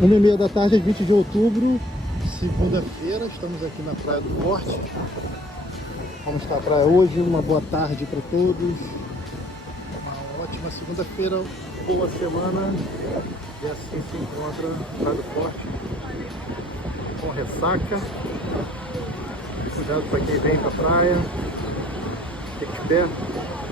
1h30 da tarde, 20 de outubro, segunda-feira. Estamos aqui na Praia do Forte. Como está a praia hoje? Uma boa tarde para todos. Uma ótima segunda-feira, boa semana. E assim se encontra a Praia do Forte com ressaca. Cuidado para quem vem para a praia. Fique esperto.